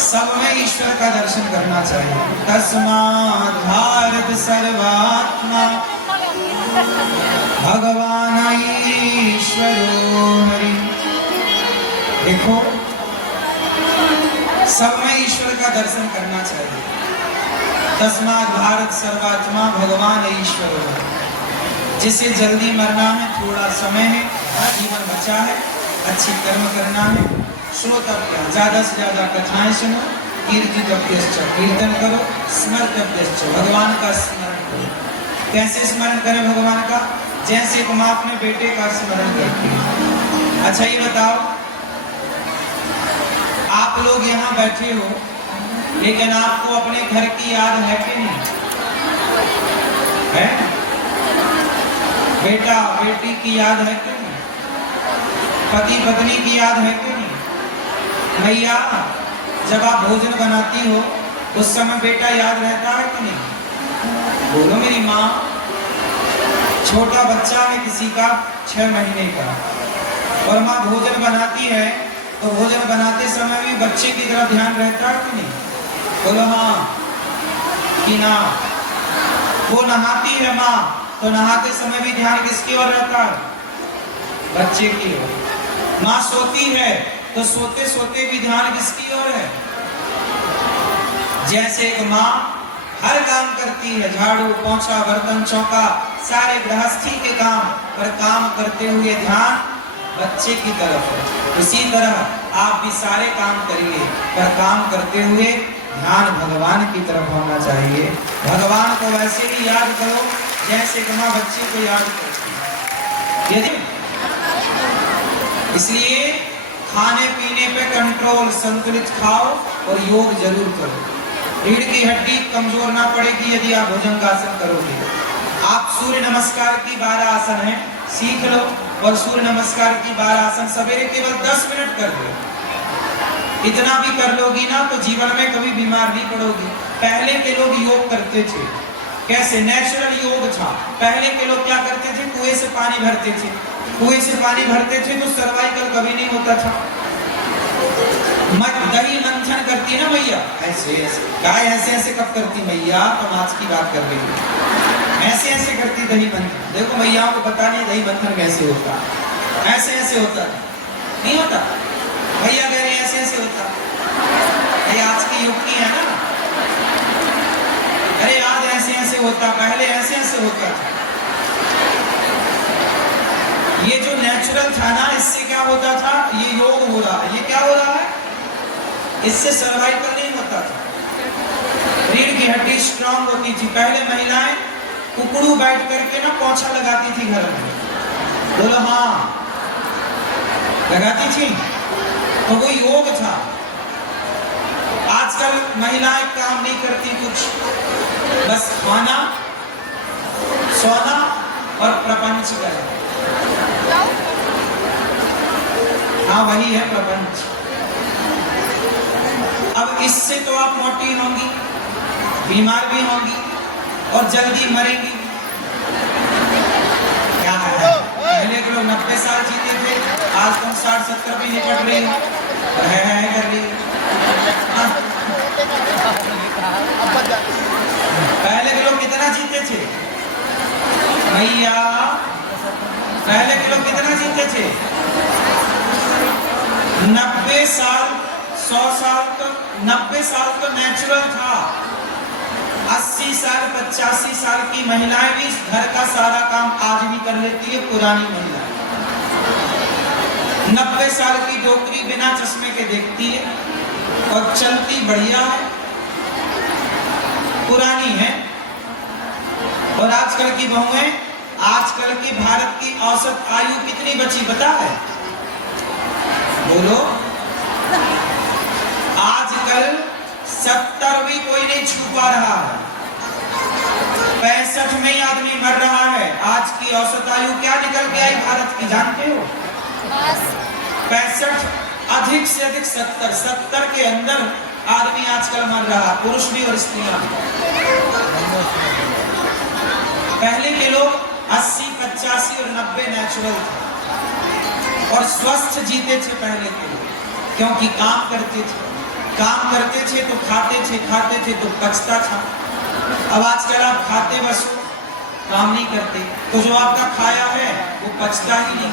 सब में ईश्वर का दर्शन करना चाहिए। तस्मात् भारत सर्वात्मा भगवान ईश्वरो हरि। देखो, सब में ईश्वर का दर्शन करना चाहिए। तस्मात् भारत सर्वात्मा भगवान ईश्वरो हरि। जिसे जल्दी मरना है, थोड़ा समय है, जीवन बचा है, अच्छी कर्म करना है, श्रोतव्य ज्यादा से ज्यादा कथाएं सुनो, कीर्तितव्यश्च कीर्तन करो, स्मर्तव्यश्च भगवान का स्मरण करो। कैसे स्मरण करें भगवान का? जैसे एक माँ अपने बेटे का स्मरण करती है। अच्छा ये बताओ, आप लोग यहाँ बैठे हो, लेकिन आपको अपने घर की याद है कि नहीं है? बेटा बेटी की याद है कि नहीं? पति पत्नी की याद है कि नहीं? भैया, जब आप भोजन बनाती हो उस समय बेटा याद रहता है कि नहीं? बोलो मेरी माँ। छोटा बच्चा है किसी का 6 महीने का, और माँ भोजन बनाती है, तो भोजन बनाते समय भी बच्चे की तरफ ध्यान रहता है कि नहीं? बोलो हाँ कि ना। वो नहाती है माँ, तो नहाते समय भी ध्यान किसकी ओर रहता है? बच्चे की ओर। माँ सोती है, तो सोते सोते भी ध्यान किसकी ओर है? जैसे एक माँ हर काम करती है, झाड़ू पोंछा बर्तन चौका सारे गृहस्थी के काम, पर काम करते हुए ध्यान बच्चे की तरफ है। उसी तरह आप भी सारे काम करिए, पर काम करते हुए ध्यान भगवान की तरफ होना चाहिए। भगवान को वैसे ही याद करो जैसे कि माँ बच्चे को याद करती है। इसलिए खाने पीने पे कंट्रोल, संतुलित खाओ और योग जरूर करो। रीढ़ की हड्डी कमजोर ना पड़ेगी यदि आप भुजंगासन करोगे। आप सूर्य नमस्कार की 12 आसन है, सीख लो, और सूर्य नमस्कार की 12 आसन सवेरे केवल 10 मिनट कर लो। इतना भी कर लोगी ना तो जीवन में कभी बीमार नहीं पड़ोगी। पहले के लोग योग करते थे, कैसे? नेचुरल योग था। पहले के लोग क्या करते थे? कुएं से पानी भरते थे। कुएं से पानी भरते थे तो सर्वाइकल कभी नहीं होता था। दही मंथन करती है ना मैया, ऐसे ऐसे। गाय ऐसे ऐसे कब करती मैया? तो माछ की बात कर रही है। ऐसे ऐसे करती दही मंथन। देखो मैयाओं को पता नहीं दही मंथन कैसे होता। ऐसे ऐसे होता नहीं होता? भैया कह रहे ऐसे ऐसे होता। ये आज की युग की है ना। अरे आज ऐसे ऐसे होता, पहले ऐसे ऐसे होता था। ये जो नेचुरल था ना, इससे क्या होता था? ये योग हो रहा है। ये क्या हो रहा है? इससे सर्वाइकल नहीं होता था। रीढ़ की हड्डी स्ट्रांग होती थी। पहले महिलाएं कुकड़ू बैठ करके ना पोंछा लगाती थी घर में। बोलो हाँ, लगाती थी, तो वो योग था। आजकल महिलाएं काम नहीं करती कुछ, बस खाना, सोना और प्रपंच करना। हाँ वही है प्रपंच। अब इससे तो आप मोटी होंगी, बीमार भी होंगी और जल्दी मरेंगी। क्या है? पहले के लोग 90 साल जीते थे, आज तुम 60-70 भी निपट रही हो, है कर रही। पहले के लोग कितना जीते थे भैया? पहले के लोग कितना जीते थे? 90 साल, 100 साल तो 90 साल तो नेचुरल था। 80 साल 85 साल की महिलाएं भी घर का सारा काम आज भी कर लेती है। पुरानी महिलाएं 90 साल की डोकरी बिना चश्मे के देखती है और चलती बढ़िया है, पुरानी है। और आजकल की बहुएं, आजकल की भारत की औसत आयु कितनी बची पता है? बोलो। आजकल 70 भी कोई नहीं छू पा रहा है। 65 में ही आदमी मर रहा है। आज की औसत आयु क्या निकल के आई भारत की, जानते हो? 65, अधिक से अधिक 70। 70 के अंदर आदमी आजकल मर रहा, पुरुष भी और स्त्रियां भी। पहले के लोग 80, 85 और 90 नेचुरल थे और स्वस्थ जीते थे पहले के लोग, क्योंकि काम करते थे। काम करते थे तो खाते थे तो पचता था। अब आजकल आप खाते बस काम नहीं करते, तो जो आपका खाया है वो पचता ही नहीं,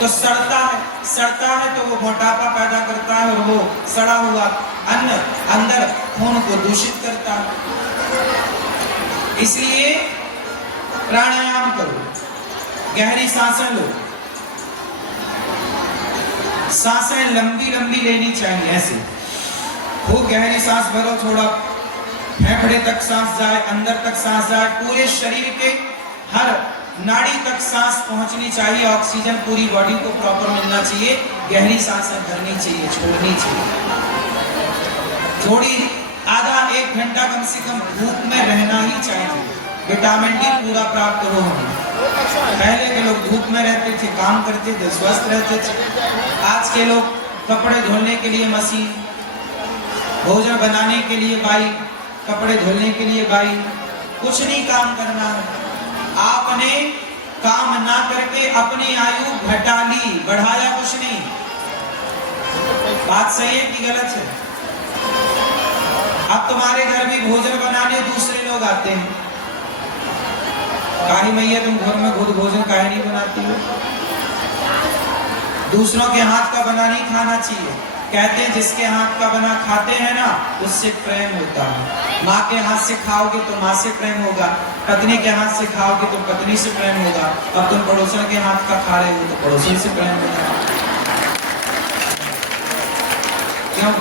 तो सड़ता है तो वो मोटापा पैदा करता है और वो सड़ा हुआ अन्न अंदर खून को दूषित करता है। इसलिए प्राणायाम करो, गहरी सांसें लो, सांसें लंबी लंबी लेनी चाहिए। ऐसे खूब गहरी सांस भरो, थोड़ा फेफड़े तक सांस जाए, अंदर तक सांस जाए, पूरे शरीर के हर नाड़ी तक सांस पहुंचनी चाहिए, ऑक्सीजन पूरी बॉडी को प्रॉपर मिलना चाहिए। गहरी सांसें भरनी चाहिए, छोड़नी चाहिए। थोड़ी आधा 1 घंटा कम से कम धूप में रहना ही चाहिए, विटामिन डी पूरा प्राप्त हो हमें। पहले के लोग धूप में रहते थे, काम करते थे, स्वस्थ रहते थे। आज के लोग कपड़े धोने के लिए मशीन, भोजन बनाने के लिए बाई, कपड़े धोने के लिए बाई, कुछ नहीं काम करना है। आपने काम ना करके अपनी आयु घटा ली, बढ़ाया कुछ नहीं। बात सही है कि गलत है? अब तुम्हारे घर भी भोजन बनाने दूसरे लोग आते हैं, काहे मैया तुम घर में खुद भोजन काहे नहीं बनाती हो? दूसरों के हाथ का बना नहीं खाना चाहिए। कहते हैं जिसके हाथ का बना खाते हैं ना, उससे प्रेम होता है। माँ के हाथ से खाओगे तो माँ से प्रेम होगा, पत्नी के हाथ से खाओगे तो पत्नी से प्रेम होगा। अब तुम पड़ोसन के हाथ का खा रहे हो तो पड़ोसन से प्रेम होगा। क्यों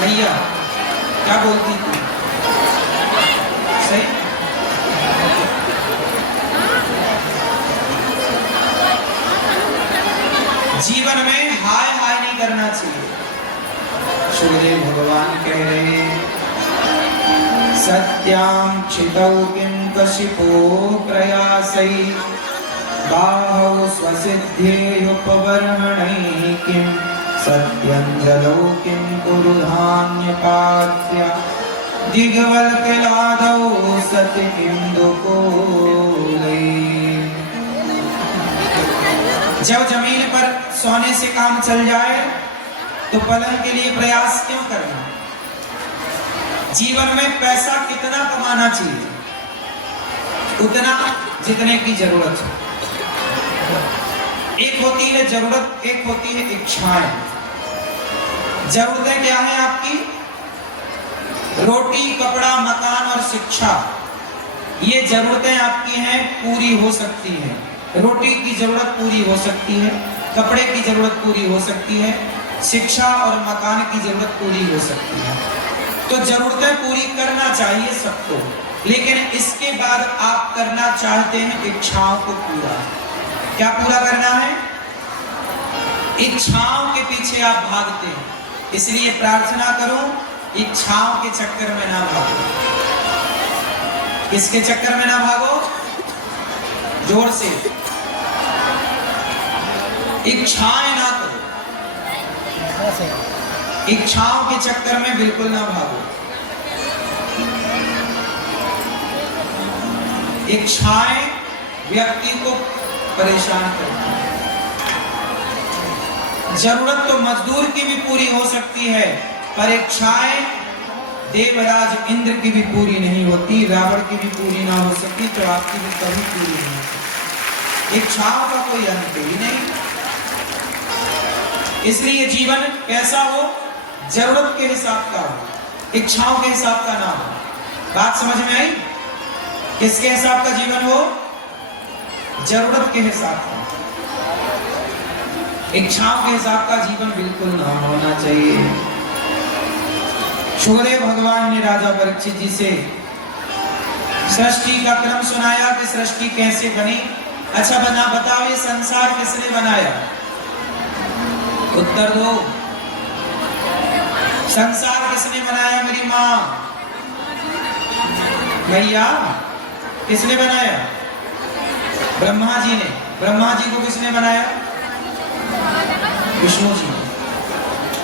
भैया, क्या बोलती थी? सही। जीवन में हाय हाय नहीं करना चाहिए। सुखदेव भगवान कह रहे सत्यां क्षितौ किं कशिपो प्रयासै बाहौ स्वसिद्धेयुपवर्मणै किं सत्यञ्जलौ किं कुरु धान्यपात्या दिग्वल्कलादौ सति किं दुकोलै। जब जमीन पर सोने से काम चल जाए तो पलंग के लिए प्रयास क्यों करना? जीवन में पैसा कितना कमाना चाहिए? उतना जितने की जरूरत है। एक होती है जरूरत, एक होती है इच्छाएं। जरूरतें क्या है आपकी? रोटी, कपड़ा, मकान और शिक्षा। ये जरूरतें आपकी हैं, पूरी हो सकती हैं। रोटी की जरूरत पूरी हो सकती है, कपड़े की जरूरत पूरी हो सकती है, शिक्षा और मकान की जरूरत पूरी हो सकती है। तो जरूरतें पूरी करना चाहिए सबको, लेकिन इसके बाद आप करना चाहते हैं इच्छाओं को पूरा। क्या पूरा करना है? इच्छाओं के पीछे आप भागते हैं। इसलिए प्रार्थना करो, इच्छाओं के चक्कर में ना भागो। किसके चक्कर में ना भागो? जोर से। इच्छाएं ना करो, इच्छाओं के चक्कर में बिल्कुल ना भागो। इच्छाएं व्यक्ति को परेशान करती हैं। जरूरत तो मजदूर की भी पूरी हो सकती है, पर इच्छाएं देवराज इंद्र की भी पूरी नहीं होती, रावण की भी पूरी ना हो सकती, तो आपकी भी कभी पूरी नहीं होती। इच्छाओं का कोई अंत ही नहीं। इसलिए जीवन कैसा हो? जरूरत के हिसाब का हो, इच्छाओं के हिसाब का ना हो। बात समझ में आई? किसके हिसाब का जीवन हो? जरूरत के हिसाब का। इच्छाओं के हिसाब का जीवन बिल्कुल ना होना चाहिए। सुखदेव भगवान ने राजा परीक्षित जी से सृष्टि का क्रम सुनाया कि सृष्टि कैसे बनी। अच्छा बना, बताओ ये संसार किसने बनाया? उत्तर दो। संसार किसने बनाया? मेरी माँ। भैया किसने बनाया? ब्रह्मा जी ने। ब्रह्मा जी को किसने बनाया? विष्णु जी ने।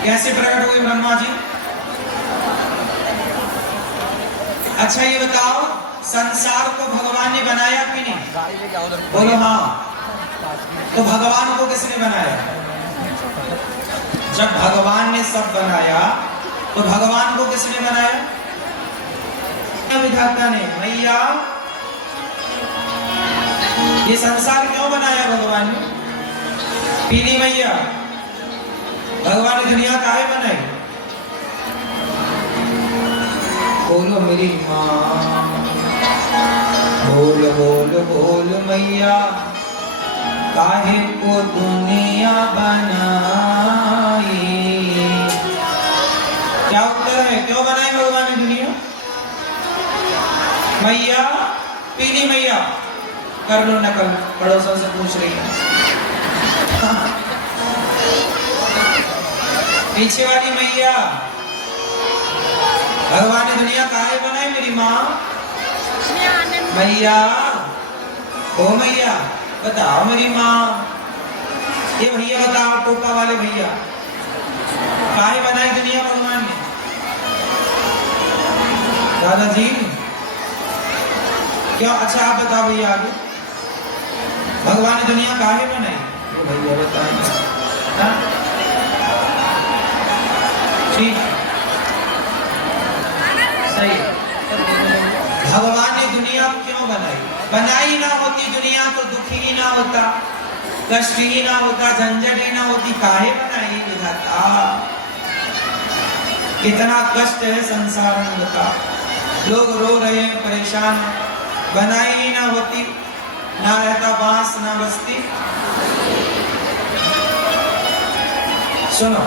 कैसे प्रकट हुए ब्रह्मा जी? अच्छा ये बताओ, संसार को भगवान ने बनाया कि नहीं? बोलो हाँ। तो भगवान को किसने बनाया? जब भगवान ने सब बनाया तो भगवान को किसने बनाया? विधाता ने। मैया ये संसार क्यों बनाया भगवान ने? पीली मैया, भगवान ने दुनिया काहे बनाई? बोलो मेरी माँ, बोल बोल बोल मैया, काहे को दुनिया बनाई? क्या उत्तर है? क्यों बनाई भगवान ने दुनिया? मैया, पीली मैया, कर लो नकल, पड़ोसों से पूछ रही है। पीछे वाली मैया, भगवान ने दुनिया काहे बनाई मेरी माँ? मैया, ओ मैया बताओ मेरी माँ, ये भैया बताओ, टोपा वाले भैया, काहे बनाई दुनिया भगवान ने? दादाजी क्या? अच्छा आप बताओ भैया आगे, भगवान ने दुनिया काहे बनाई? तो भैया बताएं। ठीक, सही। भगवान ने दुनिया क्यों बनाई? बनाई ना होती दुनिया तो दुख ही ना होता, कष्ट ही ना होता, झंझट ही ना होती, काहे बनाई विधाता? कितना कष्ट है संसार में बता, लोग रो रहे हैं, परेशान हैं। बनाई ही ना होती, ना रहता बांस ना बस्ती। सुनो,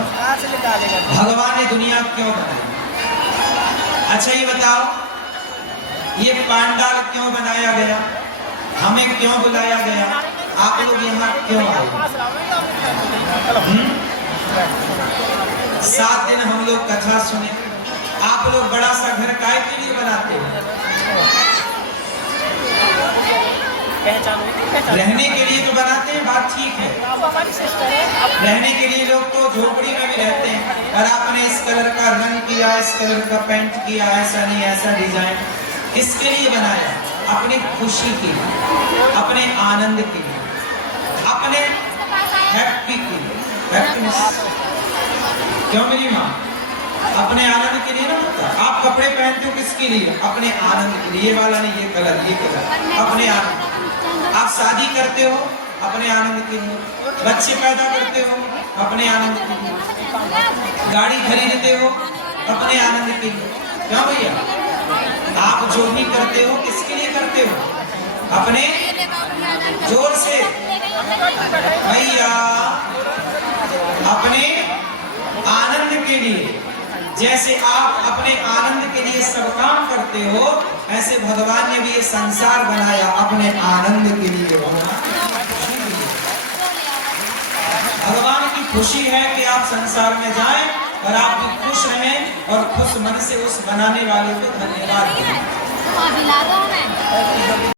भगवान ने दुनिया क्यों बनाई? अच्छा ये बताओ, ये पांडाल क्यों बनाया गया? हमें क्यों बुलाया गया? आप लोग यहाँ क्यों आए? 7 दिन हम लोग कथा सुने। आप लोग बड़ा सा घर काहे के लिए बनाते हैं? रहने के लिए तो बनाते हैं, बात ठीक है। रहने के लिए लोग तो झोपड़ी में भी रहते हैं, और आपने इस कलर का रंग किया, इस कलर का पेंट किया, ऐसा नहीं ऐसा डिजाइन, इसके लिए बनाया? अपनी खुशी के लिए, अपने आनंद के लिए, अपने हैप्पी के लिए, हैप्पीनेस। क्यों मेरी माँ? अपने आनंद के लिए ना होता। आप कपड़े पहनते हो किसके लिए? अपने आनंद के लिए। ये वाला नहीं, ये कलर, ये कलर, अपने आनंद। आप शादी करते हो अपने आनंद के लिए, बच्चे पैदा करते हो अपने आनंद के लिए, गाड़ी खरीदते हो अपने आनंद के लिए। क्यों भैया? आप जो भी करते हो किसके लिए करते हो? अपने, जोर से भैया, अपने आनंद के लिए। जैसे आप अपने आनंद के लिए सब काम करते हो, ऐसे भगवान ने भी ये संसार बनाया अपने आनंद के लिए। भगवान की खुशी है कि आप संसार में जाएं और आप भी खुश रहें, और खुश मन से उस बनाने वाले को धन्यवाद दें।